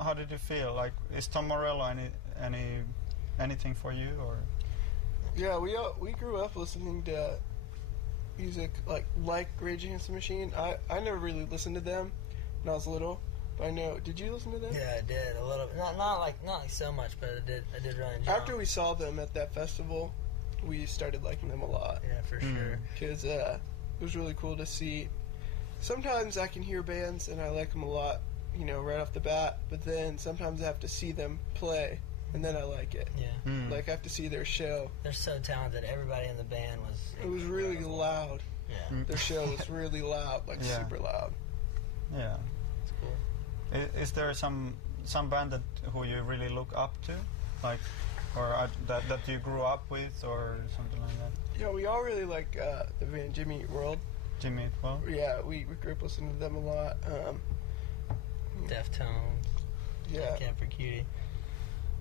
how did you feel? Like, is Tom Morello anything for you, or? Yeah, we grew up listening to music like Rage Against the Machine. I never really listened to them when I was little, but I know. Did you listen to them? Yeah, I did a little bit. Not like so much, but I did really enjoy. After we saw them at that festival, we started liking them a lot. Yeah, for sure. Because it was really cool to see. Sometimes I can hear bands and I like them a lot, right off the bat. But then sometimes I have to see them play, and then I like it. Yeah. Like, I have to see their show. They're so talented. Everybody in the band was. It was really loud. Yeah. Their show was really loud, super loud. Yeah. It's cool. Is there some band who you really look up to, like, or that you grew up with, or something like that? Yeah, we all really like the band Jimmy Eat World. Jimmy Eat World? Yeah, we grew up listening to them a lot. Deftones. Yeah. Camp for Cutie.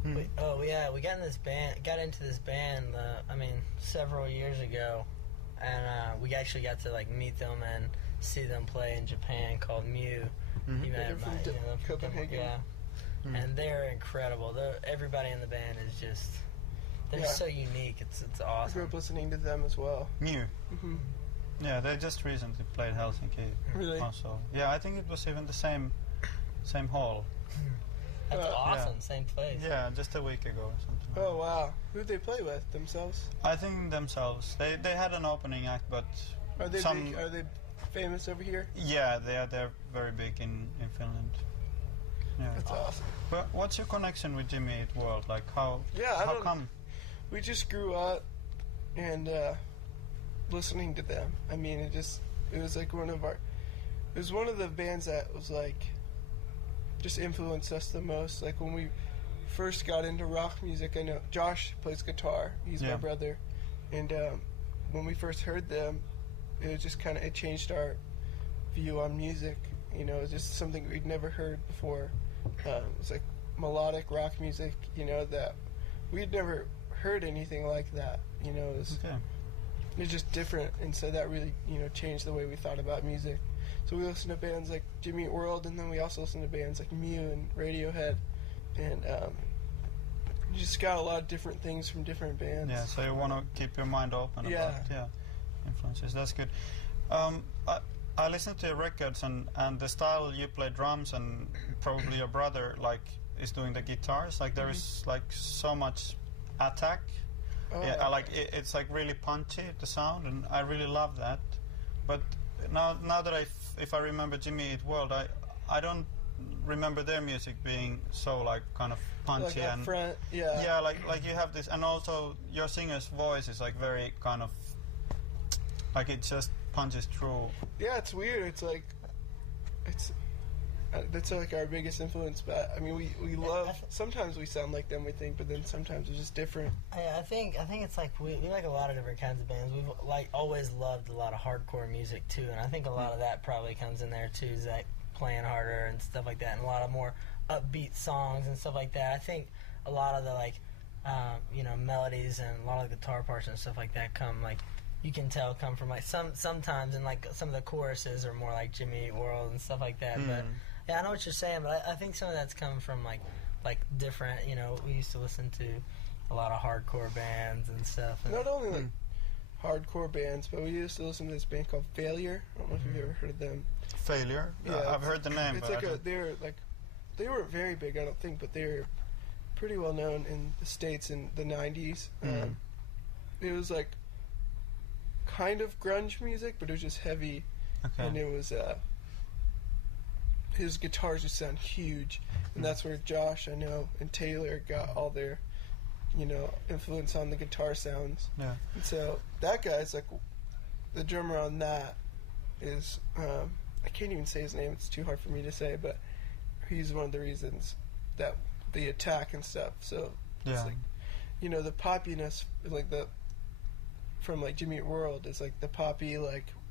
We got into this band. Several years ago, and we actually got to meet them and see them play in Japan, called Mew. They're from Copenhagen. Yeah, and they're incredible. Everybody in the band is just they're so unique. It's awesome. I grew up listening to them as well. Mew. Yeah, they just recently played Helsinki. Really? Also, yeah, I think it was even the same hall. That's awesome. Same place. Yeah, just a week ago or something. Oh wow! Who'd they play with? Themselves? I think themselves. They had an opening act, but are they famous over here? Yeah, they're very big in Finland. Yeah. That's awesome. But what's your connection with Jimmy Eat World? Like, how come? We just grew up and listening to them. I mean, it was like one of the bands that was like just influenced us the most. Like, when we first got into rock music, I know Josh plays guitar. He's my brother, and when we first heard them, it was just it changed our view on music. It was just something we'd never heard before. It was like melodic rock music, that we'd never heard anything like that. It was just different, and so that really, changed the way we thought about music. So we listened to bands like Jimmy Eat World, and then we also listened to bands like Mew and Radiohead, and you just got a lot of different things from different bands. Yeah, so you want to keep your mind open about influences. That's good. I listened to your records, and the style you play drums, and probably your brother is doing the guitars. Like, there is so much attack. It's really punchy, the sound, and I really love that. But now that if I remember Jimmy Eat World, I don't remember their music being so kind of punchy and front, like you have this, and also your singer's voice is very kind of it just punches through. Yeah, it's weird. That's our biggest influence. But I mean, we love. Sometimes we sound like them, we think, but then sometimes we're just different. I think it's we like a lot of different kinds of bands. We've always loved a lot of hardcore music too, and I think a lot of that probably comes in there too. Is playing harder and stuff like that, and a lot of more upbeat songs and stuff like that. I think a lot of the melodies and a lot of the guitar parts and stuff like that come you can tell come from sometimes, and some of the choruses are more like Jimmy Eat World and stuff like that. But yeah, I know what you're saying, but I think some of that's come from different. We used to listen to a lot of hardcore bands and stuff. And not only hardcore bands, but we used to listen to this band called Failure. I don't know if you've ever heard of them. Failure? Yeah, I've heard the name. It's they weren't very big, I don't think, but they're pretty well known in the States in the 90s. It was kind of grunge music, but it was just heavy, and it was his guitars just sound huge, and that's where Josh, I know, and Taylor got all their influence on the guitar sounds. Yeah. And so that guy's the drummer on that is I can't even say his name, it's too hard for me to say, but he's one of the reasons that the attack and stuff. So it's the poppiness, from Jimmy Eat World is the poppy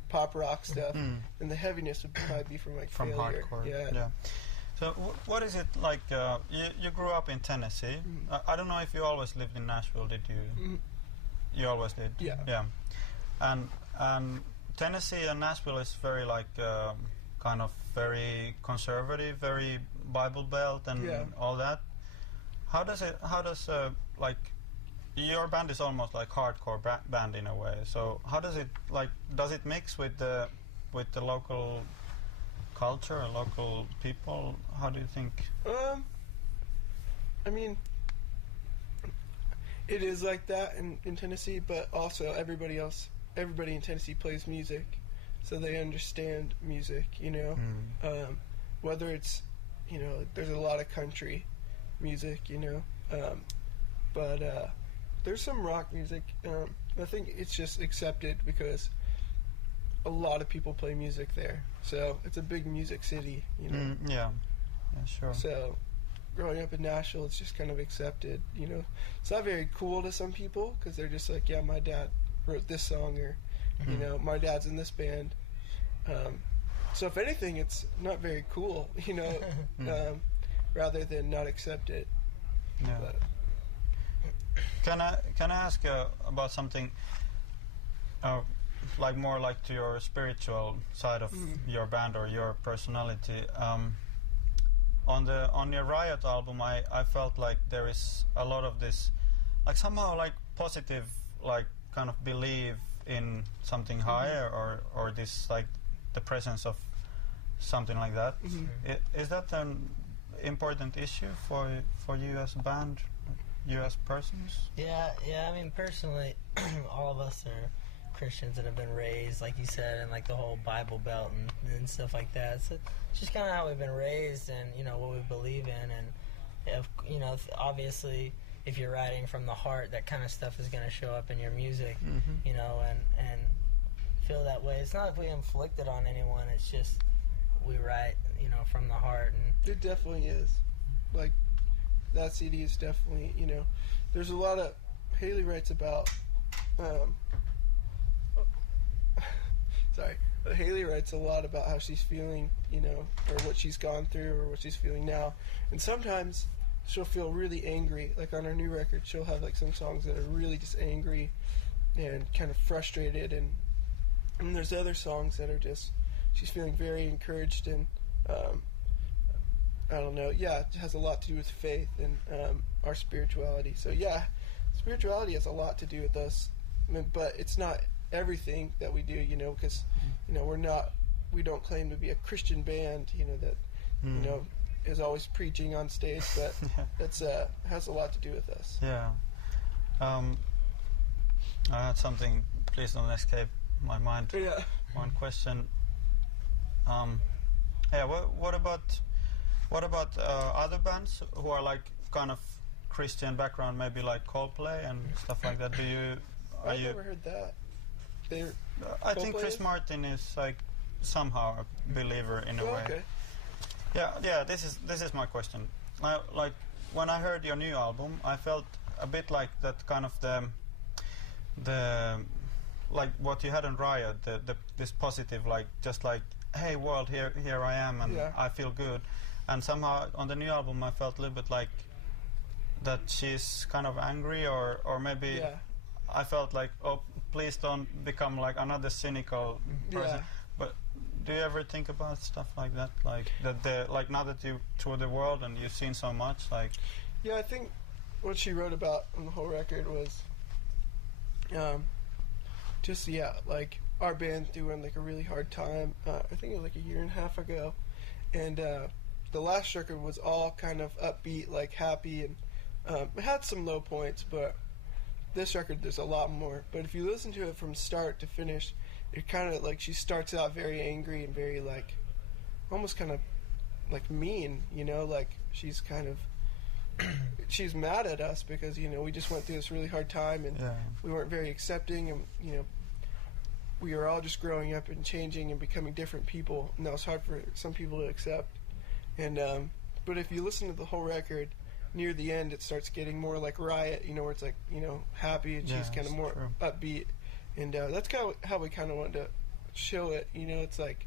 pop rock stuff, and the heaviness would probably be from Failure. Hardcore. Yeah. So what is it like? You grew up in Tennessee. I don't know if you always lived in Nashville. Did you? You always did. Yeah. Yeah. And Tennessee and Nashville is very kind of very conservative, very Bible Belt and all that. How does like your band is almost like hardcore band in a way. So how does it does it mix with the local culture or local people? How do you think? I mean, it is like that in Tennessee, but also everybody in Tennessee plays music, so they understand music, you know. Whether it's, you know, there's a lot of country music, you know, but there's some rock music. I think it's just accepted because a lot of people play music there, so it's a big music city, you know. Yeah, sure. So growing up in Nashville, it's just kind of accepted, you know. It's not very cool to some people because they're just like, yeah, my dad wrote this song, or you know, my dad's in this band. So if anything, it's not very cool, you know, rather than not accepted. Yeah. But. Can I ask about something like more like to your spiritual side of your band or your personality? On your Riot album, I felt like there is a lot of this, like somehow like positive, like kind of belief in something higher, or this like the presence of something like that. Is that an important issue for you as a band, you as persons? Yeah. I mean, personally, all of us are Christians that have been raised, like you said, in like the whole Bible Belt and stuff like that. So it's just kind of how we've been raised, and you know what we believe in, and if, you know, obviously, if you're writing from the heart, that kind of stuff is going to show up in your music, you know, and feel that way. It's not like we inflict it on anyone. It's just we write, you know, from the heart. And it definitely is. Like, that CD is definitely, you know, there's a lot of, Haley writes about, Haley writes a lot about how she's feeling, you know, or what she's gone through or what she's feeling now. And sometimes she'll feel really angry. Like on her new record, she'll have like some songs that are really just angry and kind of frustrated. And there's other songs that are just, she's feeling very encouraged, and I don't know. Yeah, it has a lot to do with faith and our spirituality. So yeah, spirituality has a lot to do with us, but it's not everything that we do, you know, because, you know, we don't claim to be a Christian band, you know, that, you know, is always preaching on stage, but that's has a lot to do with us. Yeah. I had something, please don't escape my mind. Yeah. One question. Yeah, what about other bands who are like kind of Christian background, maybe like Coldplay and stuff like that? I've never heard that. I think Chris Martin is like somehow a believer in a way. Okay. Yeah. This is my question. Like when I heard your new album, I felt a bit like that kind of the like what you had on Riot, this positive, like just like, hey world, here I am, and I feel good. And somehow on the new album, I felt a little bit like that she's kind of angry, or maybe I felt like, oh, please don't become like another cynical person. Yeah. But do you ever think about stuff like that, like that like now that you toured the world and you've seen so much, like? Yeah, I think what she wrote about on the whole record was just like our band doing like a really hard time. I think it was like a year and a half ago, and the last record was all kind of upbeat, like happy, and it had some low points, but this record there's a lot more. But if you listen to it from start to finish, it kind of like, she starts out very angry and very like almost kind of like mean, you know, like she's kind of she's mad at us because, you know, we just went through this really hard time, and we weren't very accepting, and, you know, we were all just growing up and changing and becoming different people, and that was hard for some people to accept. And but if you listen to the whole record, near the end it starts getting more like Riot, you know, where it's like, you know, happy, and she's kind of more upbeat, and that's kind of how we kind of wanted to show it, you know. It's like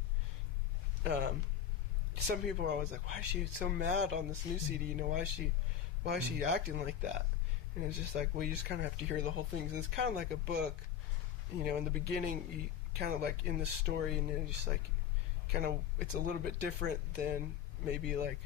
some people are always like, why is she so mad on this new CD, you know, why is she acting like that? And it's just like, well, you just kind of have to hear the whole thing. So it's kind of like a book, you know. In the beginning, you kind of like in the story, and then just like kind of, it's a little bit different than maybe like